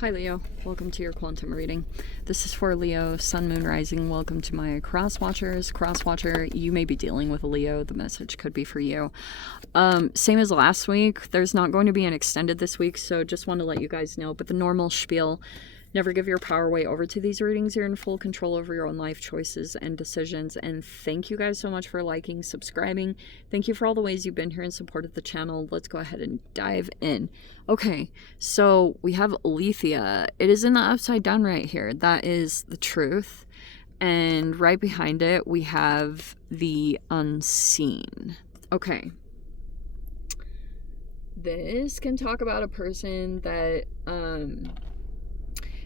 Hi Leo, welcome to your quantum reading. This is for Leo, Sun, Moon, Rising. Welcome to my cross watchers. Cross watcher, you may be dealing with a Leo. The message could be for you. Same as last week. There's not going to be an extended this week, so just want to let you guys know. But the normal spiel. Never give your power away over to these readings. You're in full control over your own life choices and decisions. And thank you guys so much for liking, subscribing. Thank you for all the ways you've been here and supported the channel. Let's go ahead and dive in. Okay, so we have Leah. It is in the upside down right here. That is the truth. And right behind it, we have the unseen. Okay. This can talk about a person that,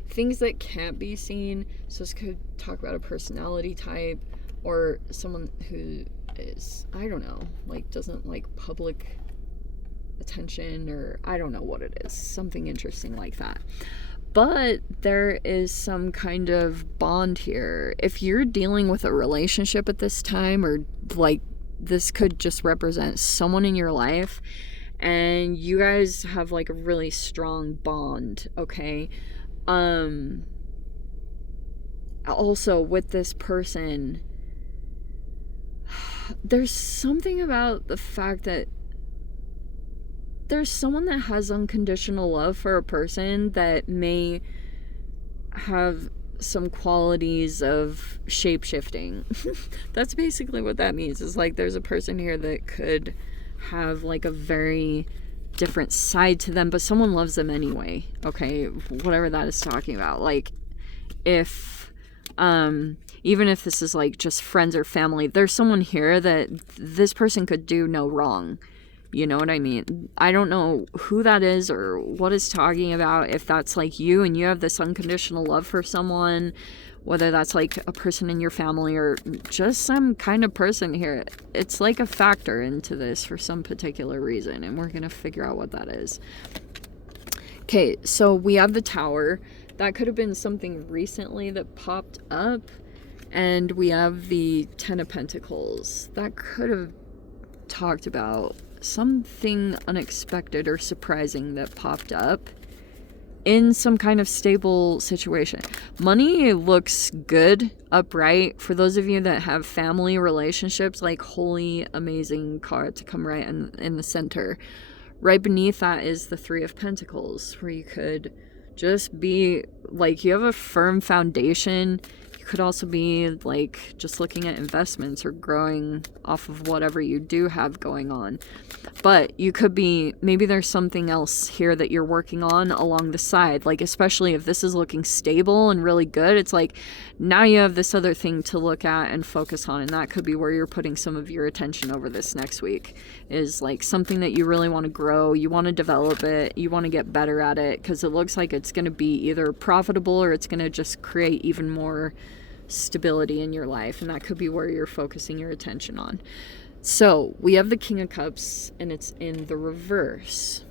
things that can't be seen. So this could talk about a personality type or someone who is, I don't know, like doesn't like public attention, or I don't know what it is, something interesting like that. But there is some kind of bond here. If you're dealing with a relationship at this time, or like this could just represent someone in your life and you guys have like a really strong bond, okay? Also with this person, there's something about the fact that there's someone that has unconditional love for a person that may have some qualities of shape-shifting. That's basically what that means. Is like there's a person here that could have like a very different side to them, but someone loves them anyway, okay? Whatever that is talking about. Like if even if this is like just friends or family, there's someone here that this person could do no wrong. You know what I mean? I don't know who that is or what it's talking about. If that's like you and you have this unconditional love for someone, whether that's like a person in your family or just some kind of person here, it's like a factor into this for some particular reason, and we're gonna figure out what that is. Okay, so we have the Tower. That could have been something recently that popped up. And we have the Ten of Pentacles. That could have talked about something unexpected or surprising that popped up in some kind of stable situation. Money looks good upright. For those of you that have family relationships, like holy amazing card to come right in the center. Right beneath that is the Three of Pentacles, where you could just be like, you have a firm foundation. You could also be like just looking at investments or growing off of whatever you do have going on. But you could be, maybe there's something else here that you're working on along the side. Like, especially if this is looking stable and really good, it's like now you have this other thing to look at and focus on. And that could be where you're putting some of your attention over this next week, is like something that you really want to grow. You want to develop it. You want to get better at it, because it looks like it's going to be either profitable or it's going to just create even more stability in your life. And that could be where you're focusing your attention on. So we have the King of Cups, and it's in the reverse.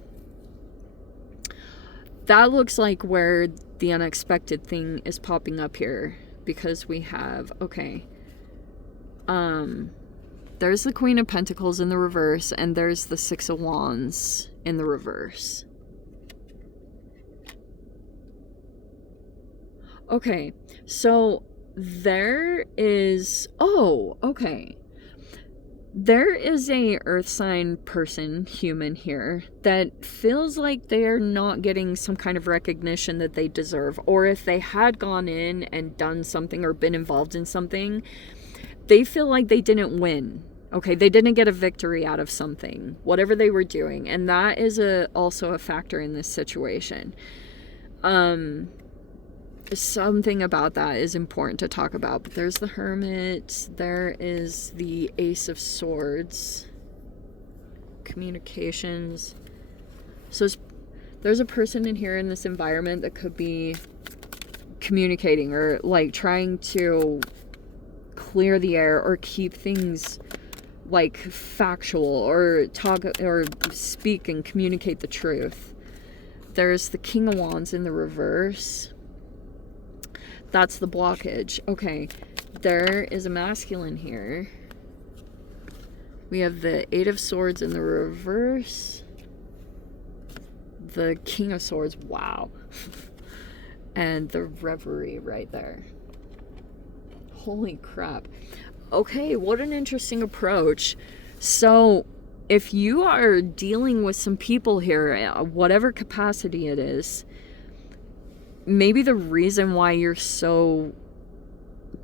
That looks like where the unexpected thing is popping up here, because we have, okay, there's the Queen of Pentacles in the reverse, and there's the Six of Wands in the reverse. Okay, so there is, oh, okay. There is a earth sign person, human here, that feels like they're not getting some kind of recognition that they deserve. Or if they had gone in and done something or been involved in something, they feel like they didn't win. Okay, they didn't get a victory out of something, whatever they were doing. And that is also a factor in this situation. Something about that is important to talk about. But there's the Hermit. There is the Ace of Swords. Communications. So there's a person in here in this environment that could be communicating or like trying to clear the air or keep things like factual, or talk or speak and communicate the truth. There's the King of Wands in the reverse. That's the blockage. Okay, there is a masculine here. We have the Eight of Swords in the reverse. The King of Swords. Wow. and the reverie right there. Holy crap. Okay, what an interesting approach. So, if you are dealing with some people here, whatever capacity it is, maybe the reason why you're so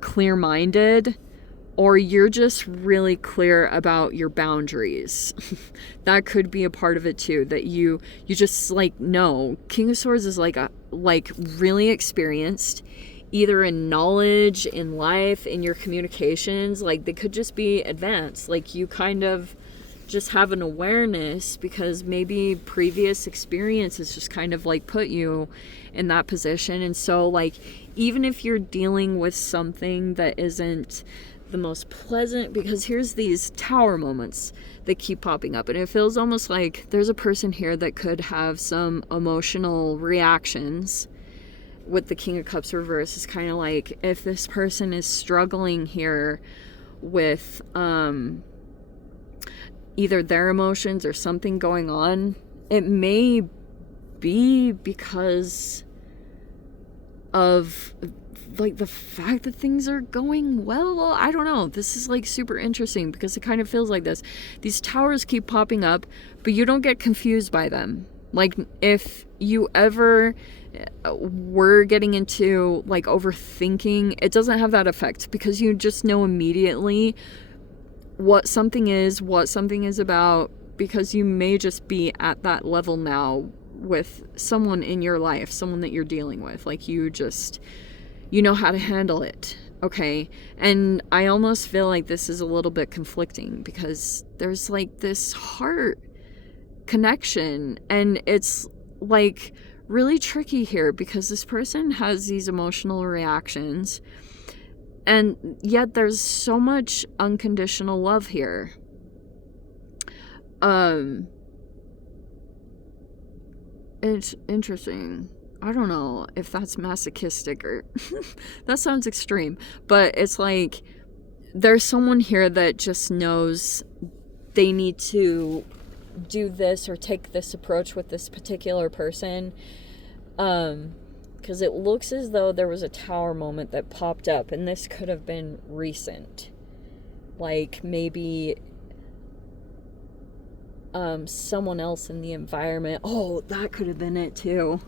clear-minded, or you're just really clear about your boundaries. That could be a part of it too, that you just like, no, King of Swords is like really experienced, either in knowledge, in life, in your communications. Like, they could just be advanced. Like, you kind of just have an awareness because maybe previous experiences just kind of like put you in that position. And so, like, even if you're dealing with something that isn't the most pleasant, because here's these tower moments that keep popping up, and it feels almost like there's a person here that could have some emotional reactions with the King of Cups reverse. Is kind of like, if this person is struggling here with either their emotions or something going on, it may be because of like the fact that things are going well. I don't know. This is like super interesting because it kind of feels like this. These towers keep popping up, but you don't get confused by them. Like, if you ever were getting into like overthinking, it doesn't have that effect because you just know immediately what something is about, because you may just be at that level now with someone in your life, someone that you're dealing with. Like, you know how to handle it, okay? And I almost feel like this is a little bit conflicting because there's like this heart connection, and it's like really tricky here because this person has these emotional reactions, and yet there's so much unconditional love here. It's interesting. I don't know if that's masochistic or that sounds extreme, but it's like there's someone here that just knows they need to do this or take this approach with this particular person, because it looks as though there was a tower moment that popped up, and this could have been recent, like maybe someone else in the environment. Oh, that could have been it too.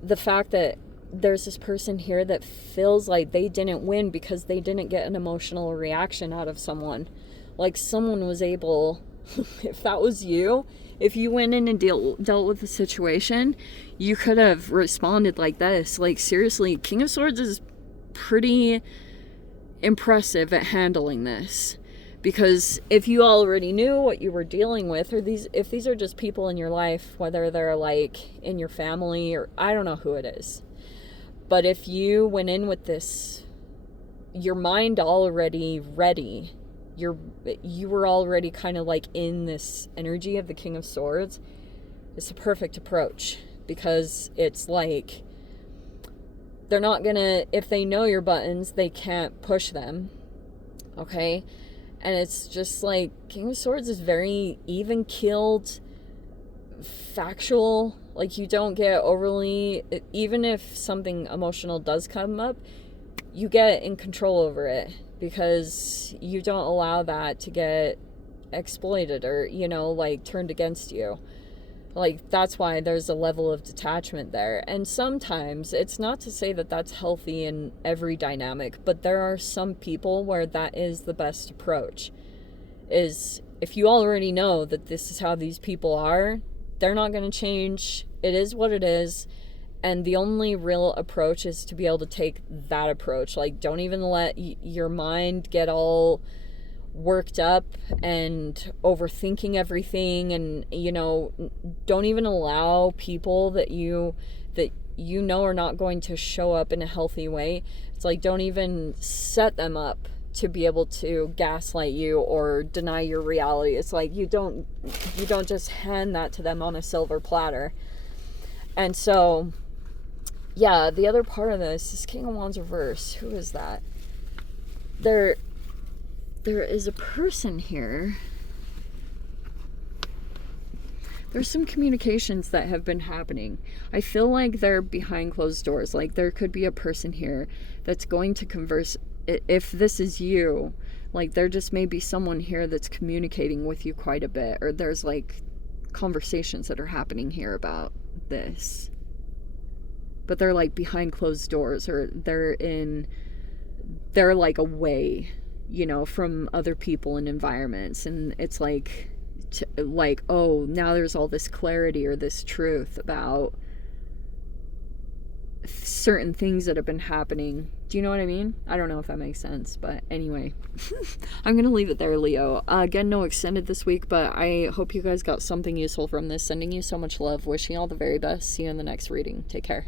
The fact that there's this person here that feels like they didn't win because they didn't get an emotional reaction out of someone. Like, someone was able, if that was you, if you went in and dealt with the situation, you could have responded like this. Like, seriously, King of Swords is pretty impressive at handling this. Because if you already knew what you were dealing with, or if these are just people in your life, whether they're like in your family or I don't know who it is, but if you went in with this, your mind already ready, you were already kind of like in this energy of the King of Swords, it's a perfect approach, because it's like they're not gonna, if they know your buttons, they can't push them, okay? And it's just like, King of Swords is very even-keeled, factual. Like, you don't get overly, even if something emotional does come up, you get in control over it, because you don't allow that to get exploited or, like, turned against you. Like, that's why there's a level of detachment there. And sometimes, it's not to say that that's healthy in every dynamic, but there are some people where that is the best approach. Is, if you already know that this is how these people are, they're not going to change. It is what it is. And the only real approach is to be able to take that approach. Like, don't even let your mind get all worked up and overthinking everything, and don't even allow people that you know are not going to show up in a healthy way. It's like, don't even set them up to be able to gaslight you or deny your reality. It's like you don't just hand that to them on a silver platter. And so, yeah, the other part of this is King of Wands reverse. Who is that? There is a person here There's some communications that have been happening. I feel like they're behind closed doors. Like there could be a person here that's going to converse. If this is you, like there just may be someone here that's communicating with you quite a bit, or there's like conversations that are happening here about this. But they're like behind closed doors, or they're like away, you know, from other people and environments, and it's like oh, now there's all this clarity or this truth about certain things that have been happening. Do you know what I mean? I don't know if that makes sense, but anyway. I'm gonna leave it there, Leo. Again, no extended this week, but I hope you guys got something useful from this. Sending you so much love, wishing you all the very best. See you in the next reading. Take care.